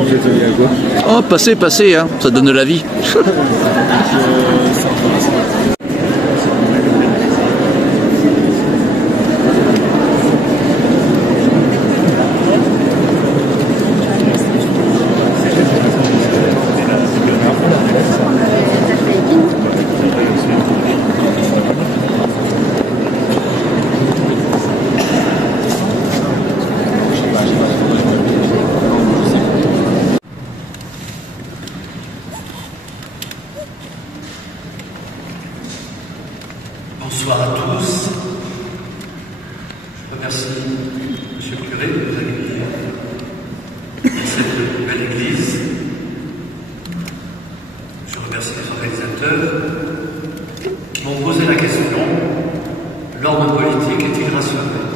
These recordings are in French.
Vous êtes allé à quoi? Oh, passez, hein, ça donne de la vie. Bonsoir à tous. Je remercie M. le curé de nous accueillir dans cette belle église. Je remercie les organisateurs qui m'ont posé la question: l'ordre politique est-il rationnel?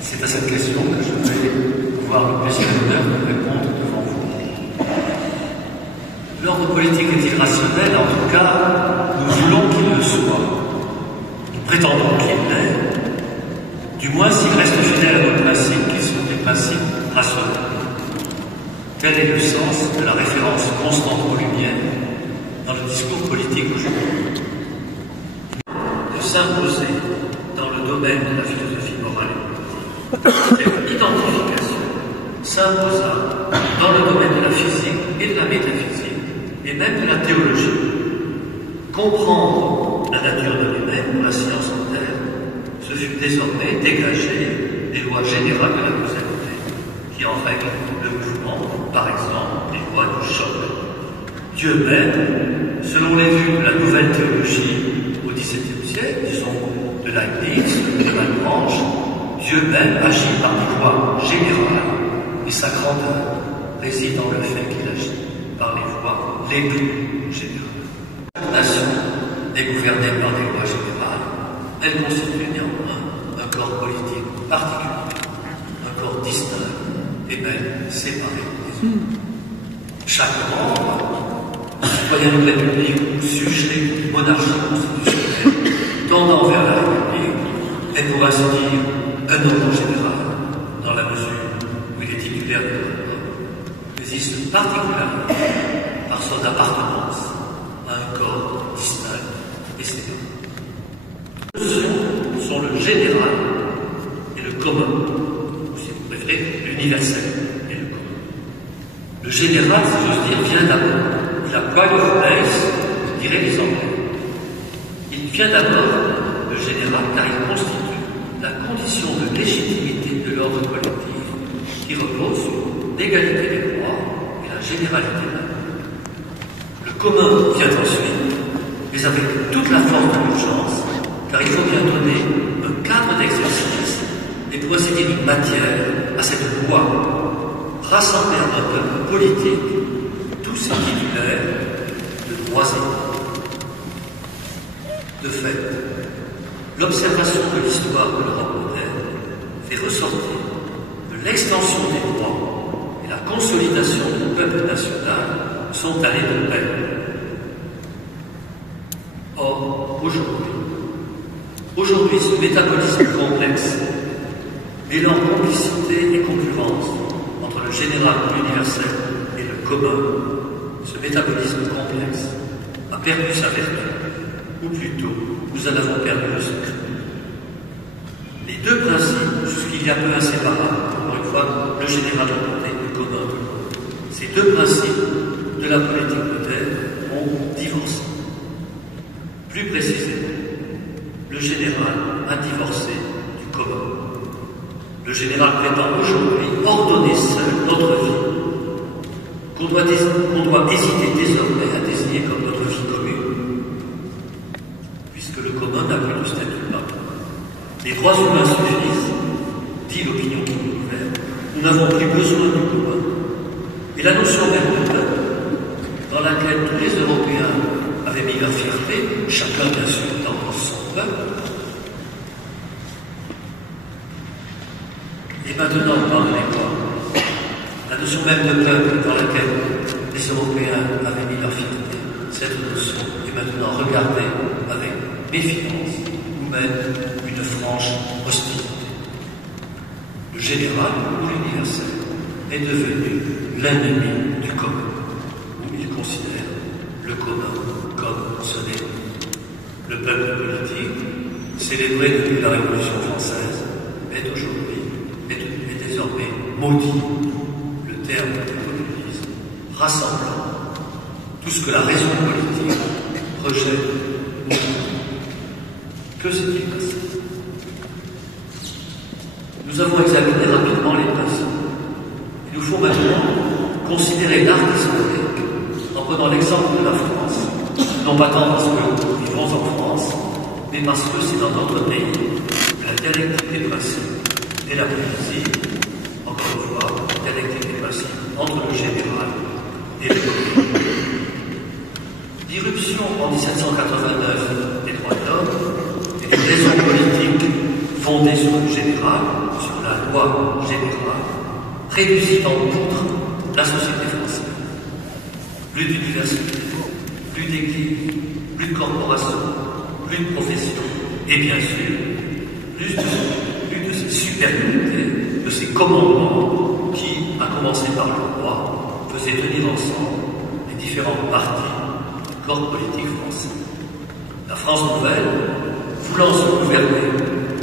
C'est à cette question que je vais avoir le plaisir et l'honneur de répondre devant vous. L'ordre politique est-il rationnel? En tout cas, nous voulons qu'il le soit. Prétendons qu'il l'est, du moins s'il reste fidèle à nos principes qui sont des principes rationnels. Tel est le sens de la référence constante aux Lumières dans le discours politique aujourd'hui. De s'imposer dans le domaine de la philosophie morale et de l'identification s'imposa dans le domaine de la physique et de la métaphysique et même de la théologie. Comprendre la nature de l'humain pour la science en terre, ce fut désormais dégager des lois générales de la causalité, qui en règlent le mouvement, par exemple les lois du choc. Dieu même, selon les vues de la nouvelle théologie au XVIIe siècle, disons de Leibniz, de Malebranche, Dieu même agit par des lois générales, et sa grandeur réside dans le fait qu'il agit par les voies les plus générales. Nation est gouvernée par des lois générales, elle constitue néanmoins un corps politique particulier, un corps distinct et même séparé des autres. Chaque membre, citoyen d'une république ou sujet d'une monarchie constitutionnelle tendant vers la république, est pour ainsi dire un ordre général, dans la mesure où il est titulaire de l'ordre, mais il se particulièrement par son appartenance à un corps distinct et séparé. Les notions sont le général et le commun, ou si vous préférez, l'universel et le commun. Le général, si j'ose dire, vient d'abord. Il a pride of place, diraient les Anglais. Il vient d'abord, le général, car il constitue la condition de légitimité de l'ordre collectif qui repose sur l'égalité des droits et la généralité de la loi. Le commun vient ensuite, mais avec toute la force de l'urgence, car il faut bien donner un cadre d'exercice et pour ainsi dire une matière à cette loi, rassembler un peuple politique tous ces titulaires de droits et devoirs. De fait, l'observation de l'histoire de l'Europe moderne fait ressortir que l'extension des droits et la consolidation du peuple national sont allés de pair. Or, aujourd'hui, ce métabolisme complexe, mêlant complicité et concurrence entre le général, l'universel et le commun, ce métabolisme complexe a perdu sa vertu, ou plutôt, nous en avons perdu le secret. Les deux principes, jusqu'il y a peu inséparables, encore une fois, le général d'un côté, le commun de l'autre, ces deux principes de la politique moderne ont divorcé. Plus précisément, le général a divorcé du commun. Le général prétend aujourd'hui ordonner seul notre vie, qu'on doit hésiter désormais à désigner comme notre vie commune, puisque le commun n'a plus de statut là. Les droits humains suffisent, dit l'opinion qui nous gouverne. Nous n'avons plus besoin du commun. Et la notion même de peuple, dans laquelle tous les Européens avaient mis leur fierté, chacun bien sûr dans son peuple, et maintenant, pardonnez-moi, la notion même de peuple dans laquelle les Européens avaient mis leur fierté, cette notion est maintenant regardée avec méfiance ou même une franche hostilité. Le général ou l'universel est devenu l'ennemi du commun, où il considère le commun comme son ennemi. Le peuple politique, célébré depuis la Révolution française, est aujourd'hui, est désormais maudit, le terme du populisme, rassemblant tout ce que la raison politique rejette. Que s'est-il passé? Nous avons examiné rapidement les principes. Il nous faut maintenant considérer l'art historique en prenant l'exemple de la France, non pas tant parce que nous vivons en France, mais parce que c'est dans notre pays que la dialectique des principes et la poésie, encore une fois, la dialectique des principes entre le général et le politique. L'irruption en 1789 des droits de l'homme et des raisons politiques fondées sur le général, sur la loi générale, réduisit en poutre la société française. Plus d'université, plus d'églises, plus de corporations, plus de professions, et bien sûr, plus de ces supériorités, de ces commandements qui, à commencer par le roi, faisaient tenir ensemble les différentes parties du corps politique français. La France nouvelle, voulant se gouverner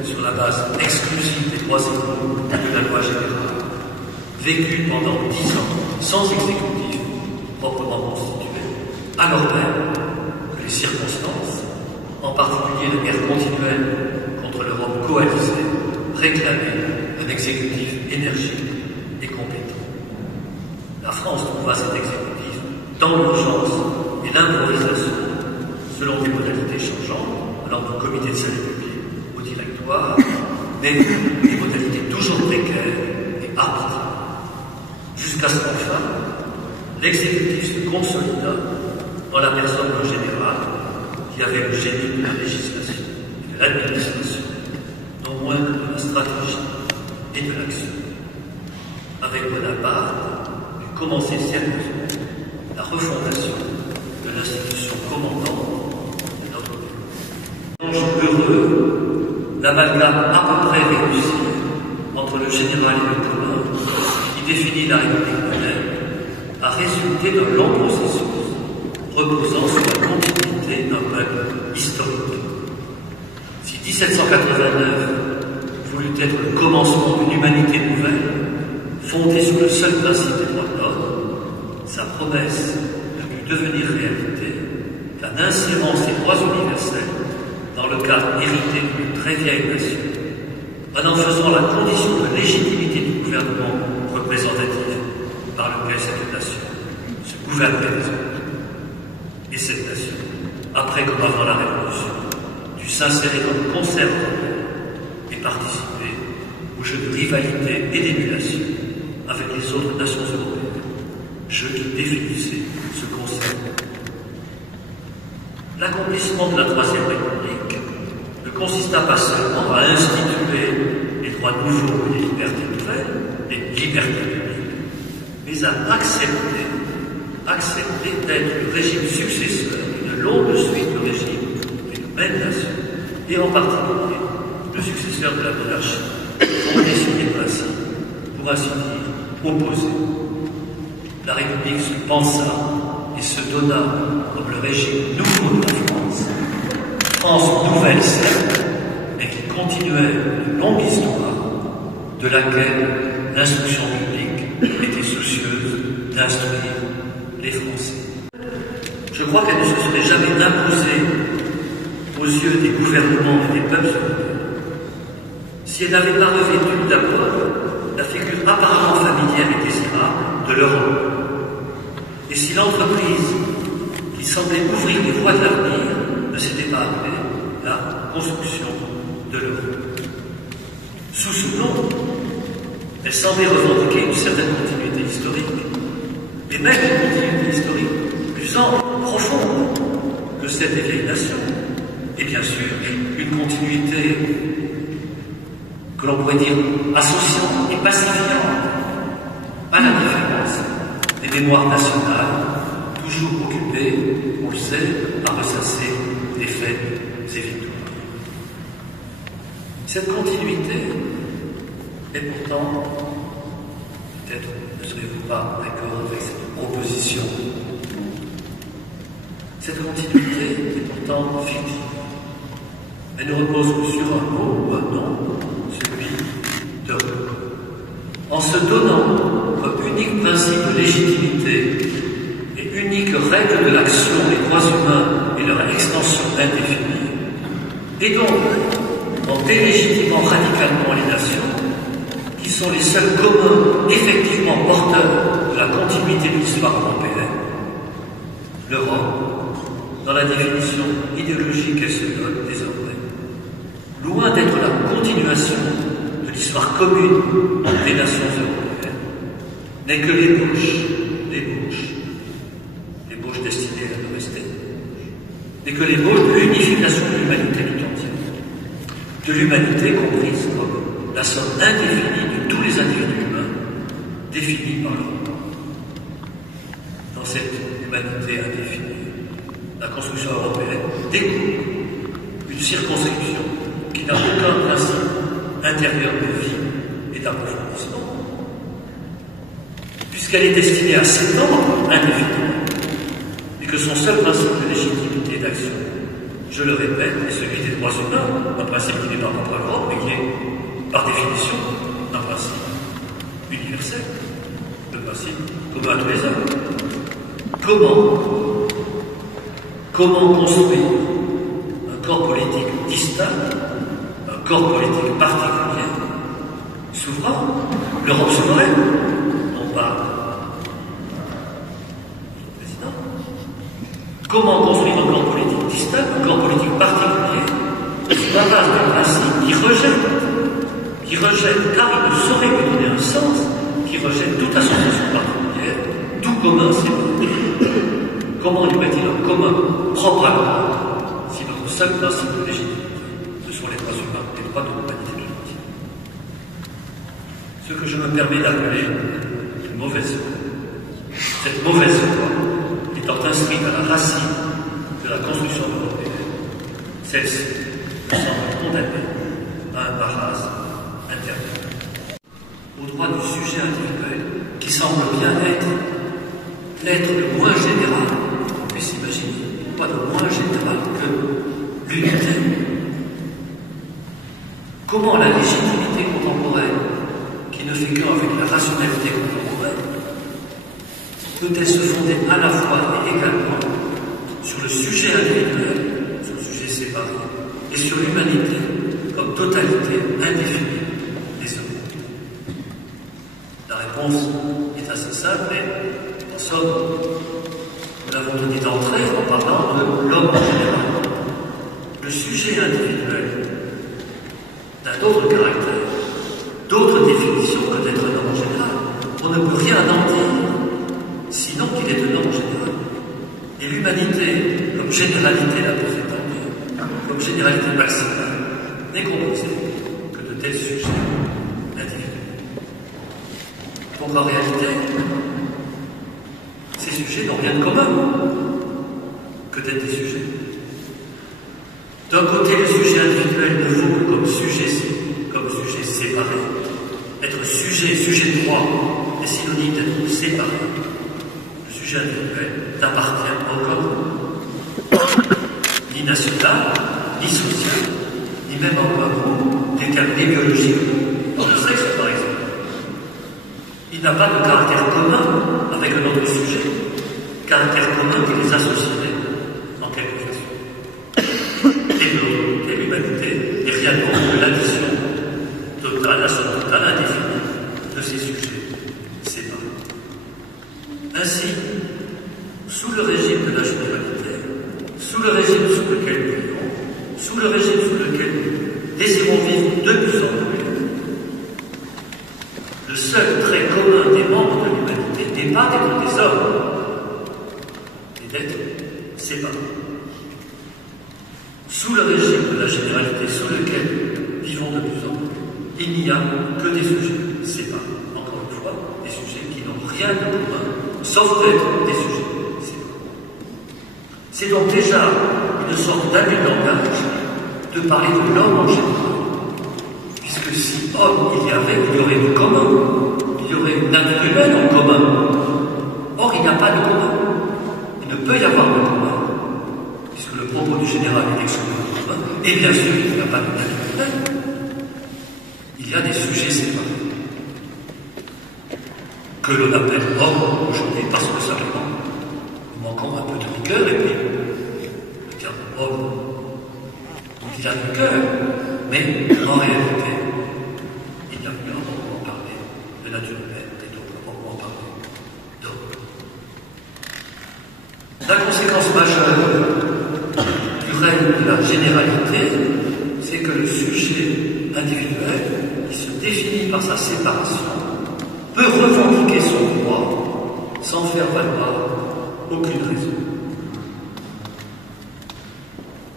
sur la base exclusive des droits égaux de la loi générale, vécut pendant 10 ans sans exécutif proprement constitué, alors même que les circonstances, en particulier la guerre continuelle contre l'Europe coalisée, réclamaient un exécutif énergique et compétent. La France trouva cet exécutif dans l'urgence et l'improvisation, selon des modalités changeantes, allant du comité de salut public au directoire, mais des modalités toujours précaires et arbitraires. Jusqu'à ce qu'enfin, l'exécutif se consolida dans la personne du général, qui avait le génie de la législation et de l'administration, non moins que de la stratégie et de l'action. Avec Bonaparte, il commençait sérieusement la refondation de l'institution commandante de notre pays. Heureux, l'amalgame à peu près réussi entre le général et le commun, qui définit la République moderne, a résulté d'un long processus reposant sur la continuité d'un peuple historique. Si 1789 voulut être le commencement d'une humanité nouvelle, fondée sur le seul principe des droits de l'homme, sa promesse ne put devenir réalité qu'en insérant ces droits universels dans le cadre hérité d'une très vieille nation, en faisant la condition de légitimité du gouvernement représentatif par lequel cette nation se gouvernait les autres. Et cette nation, après comme avant la Révolution, dut s'insérer dans le concert et participer au jeu de rivalité et d'émulation avec les autres nations européennes, jeu qui définissait ce concert. L'accomplissement de la Troisième République ne consista pas seulement à instituer les droits nouveaux et les libertés nouvelles, les libertés publiques, mais à accepter d'être le régime successeur d'une longue suite de régimes d'une même nation, et en particulier le successeur de la monarchie, fondé sur des principes, pour ainsi dire, opposés. La République se pensa et se donna comme le régime nouveau de la France, France nouvelle certes, mais qui continuait une longue histoire de laquelle l'instruction publique était soucieuse d'instruire les Français. Je crois qu'elle ne se serait jamais imposée aux yeux des gouvernements et des peuples européens si elle n'avait pas revêtu d'abord la figure apparemment familière et désirable de l'Europe. Et si l'entreprise qui semblait ouvrir les voies de l'avenir ne s'était pas appelée la construction de l'Europe. Sous ce nom, elle semblait revendiquer une certaine continuité historique, et même une continuité historique plus ample, profonde que celle des vieilles nations, et bien sûr une continuité que l'on pourrait dire associante et pacifiante, à la différence des mémoires nationales, toujours occupées, on le sait, à ressasser les faits et victoires. Cette continuité est pourtant peut-être Ne serez-vous pas d'accord avec cette proposition? Cette continuité est pourtant fictive. Elle ne repose que sur un mot ou un nom, celui de. En se donnant comme unique principe de légitimité et unique règle de l'action des droits humains et leur extension indéfinie, et donc en délégitimant radicalement les nations, qui sont les seuls communs effectivement porteurs de la continuité de l'histoire européenne, l'Europe, dans la définition idéologique qu'elle se donne désormais, loin d'être la continuation de l'histoire commune des nations européennes, n'est que l'ébauche destinée à nous rester, n'est que l'ébauche de l'unification de l'humanité tout entière, de l'humanité comprise comme la somme indéfinie de tous les individus humains définis par l'Europe. Dans cette humanité indéfinie, la construction européenne découvre une circonscription qui n'a aucun principe intérieur de vie et d'approfondissement, puisqu'elle est destinée à s'étendre indéfiniment, et que son seul principe de légitimité d'action, je le répète, est celui des droits humains, un principe qui n'est pas propre à l'Europe, mais qui est, par définition, un principe universel, le principe commun à tous les hommes. Comment construire un corps politique distinct, un corps politique particulier, souverain, l'Europe souveraine, non pas le président? Comment construire un corps politique distinct, un corps politique particulier, sur la base d'un principe qui rejette, car il ne saurait lui donner un sens, qui rejette toute association particulière, tout commun séparé. Comment lui met-il un commun propre à l'Europe si notre seul principe de légitimité, ce sont les droits humains, les droits de l'humanité tout entière? Ce que je me permets d'appeler une mauvaise foi. Cette mauvaise foi étant inscrite à la racine de la construction européenne, celle-ci me semble condamnée à un parasme intérieur. Au droit du sujet individuel, qui semble bien être l'être le moins général qu'on puisse imaginer, pas de moins général que l'unité. Comment la légitimité contemporaine, qui ne fait qu'un avec la rationalité contemporaine, peut-elle se fonder à la fois et également sur le sujet individuel, sur le sujet séparé, et sur l'humanité comme totalité indéfinie des hommes? La réponse est assez simple, et en somme, nous l'avons donné d'entrée en parlant de l'homme en général. Le sujet individuel n'a d'autre caractère, d'autre définition que d'être un homme en général. On ne peut rien en dire, sinon qu'il est un homme en général. Et l'humanité, comme généralité la plus étendue, comme généralité maximale, n'est composée que de tels sujets individuels. Donc en réalité, ces sujets n'ont rien de commun que d'être des sujets. D'un côté, le sujet individuel ne vaut que comme sujet séparé. Être sujet de droit, est synonyme d'être séparé. Le sujet individuel n'appartient à aucun groupe, ni national, ni social, ni même à aucun groupe déterminé biologiquement, dans le sexe par exemple. Il n'a pas de caractère commun avec un autre sujet, caractère commun qui les associerait en quelque façon. Et de l'autre côté, l'humanité n'est rien d'autre que l'addition totale, la somme totale indéfinie de ces sujets séparés. Ainsi, sous le régime de la généralité, sous le régime sous lequel nous vivons, sous le régime sous lequel nous désirons vivre de plus en plus, le seul trait commun des membres de l'humanité n'est pas d'être des hommes, mais d'être séparés. Sous le régime de la généralité sous lequel nous vivons de plus en plus, il n'y a que des sujets séparés. Encore une fois, des sujets qui n'ont rien de commun, sauf d'être des sujets séparés. C'est donc déjà une sorte d'abus de langage de parler de l'homme en général, puisque si homme il y aurait du commun, il y y aurait une nature humaine en commun. Or, il n'y a pas de commun. Il ne peut y avoir de commun, puisque le propos du général est exclu du commun, et bien sûr, il n'y a pas de nature humaine. Il y a des sujets séparés, que l'on appelle homme aujourd'hui, parce que simplement, nous manquons un peu de rigueur, et puis, le terme homme, il a du cœur, mais en réalité, il n'y a plus à proprement parler de nature humaine, et donc à proprement parler d'homme. La conséquence majeure du règne de la généralité, c'est que le sujet individuel, qui se définit par sa séparation, peut revendiquer son droit sans faire valoir aucune raison.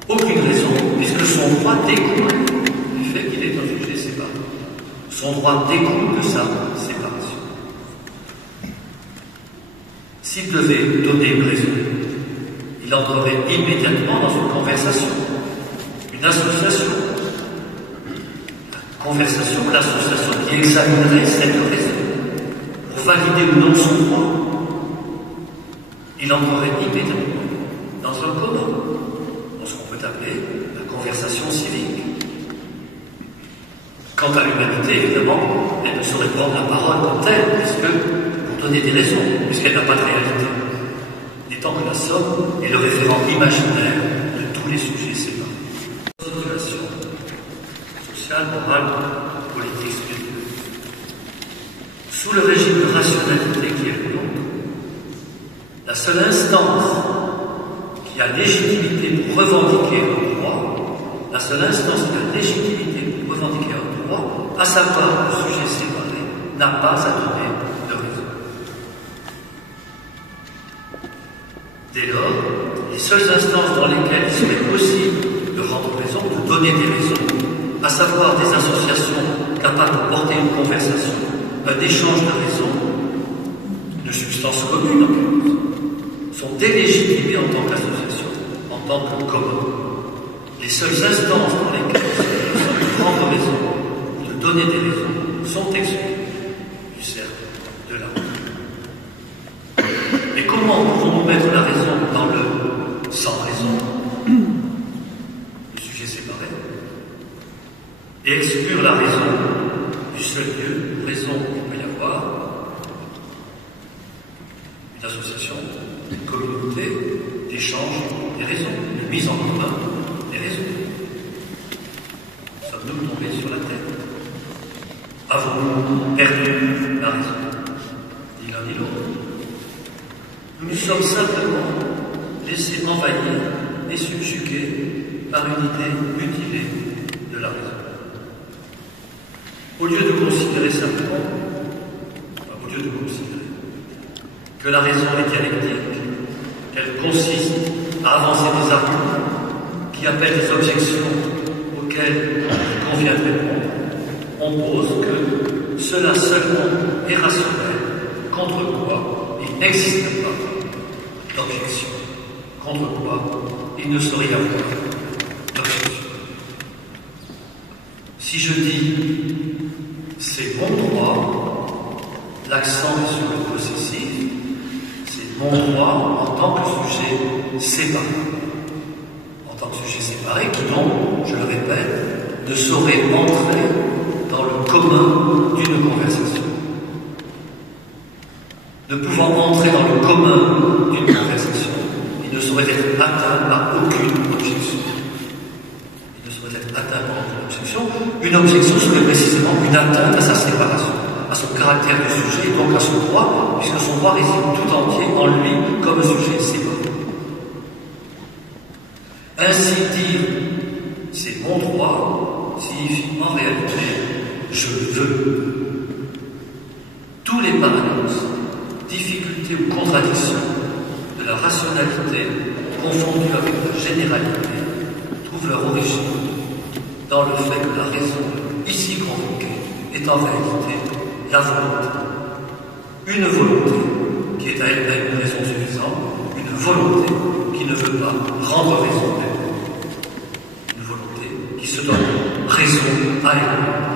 Aucune raison, puisque son droit découle du fait qu'il est un sujet séparé. Son droit découle de sa séparation. S'il devait donner une raison, il entrerait immédiatement dans une conversation, une association. La conversation, l'association qui examinerait cette raison pour valider ou non son droit. Il entrerait immédiatement dans un commun, dans ce qu'on peut appeler la conversation civique. Quant à l'humanité, évidemment, elle ne saurait prendre la parole comme telle, puisque, pour donner des raisons, puisqu'elle n'a pas de réalité, n'étant que la somme et le référent imaginaire de tous les sujets séparés. Situation sociale, morale, politique, spirituelle. Sous le régime de rationalité qui est le nôtre, la seule instance qui a légitimité pour revendiquer un droit, la seule instance qui a légitimité pour revendiquer un droit, à savoir le sujet séparé, n'a pas à donner de raison. Dès lors, les seules instances dans lesquelles il serait possible de rendre raison, de donner des raisons, à savoir des associations capables de porter une conversation, un échange de raisons, de substance commune en quelque sorte, sont délégitimées en tant qu'association, en tant que commun. Les seules instances dans lesquelles il serait possible de prendre raison, de donner des raisons, sont exclues du cercle de la raison. Mais comment pouvons-nous mettre la raison dans le sans raison, le sujet séparé, et exclure la raison du seul lieu où raison il peut y avoir, une association, une communauté d'échange des raisons, de mise en commun des raisons. Sommes-nous tombés sur la tête? Avons-nous perdu la raison? Ni l'un ni l'autre. Nous nous sommes simplement laissés envahir et subjuguer par une idée mutilée de la raison. Au lieu de considérer simplement, au lieu de considérer que la raison est dialectique, qu'elle consiste à avancer des arguments qui appellent des objections auxquelles il convient de répondre, on pose que cela seulement est rationnel, contre quoi il n'existe pas d'objection, contre quoi il ne saurait y avoir d'objection. Si je dis c'est mon droit, l'accent est sur le possessif, c'est mon droit en tant que sujet séparé. En tant que sujet séparé qui donc, je le répète, ne saurait entrer dans le commun d'une conversation. Ne pouvant entrer dans le commun d'une conversation, il ne saurait être atteint par aucune objection. Il ne saurait être atteint par aucune objection. Une objection serait précisément une atteinte à sa séparation, à son caractère de sujet, et donc à son droit, puisque son droit réside tout entier en lui comme sujet séparé. Ainsi dire « c'est mon droit » signifie en réalité « je veux ». Tous les paradoxes, difficultés ou contradictions de la rationalité confondue avec la généralité trouvent leur origine dans le fait que la raison ici convoquée est en réalité la volonté. Une volonté qui est à elle-même une raison suffisante, une volonté qui ne veut pas rendre raison d'elle. Une volonté qui se donne raison à elle-même.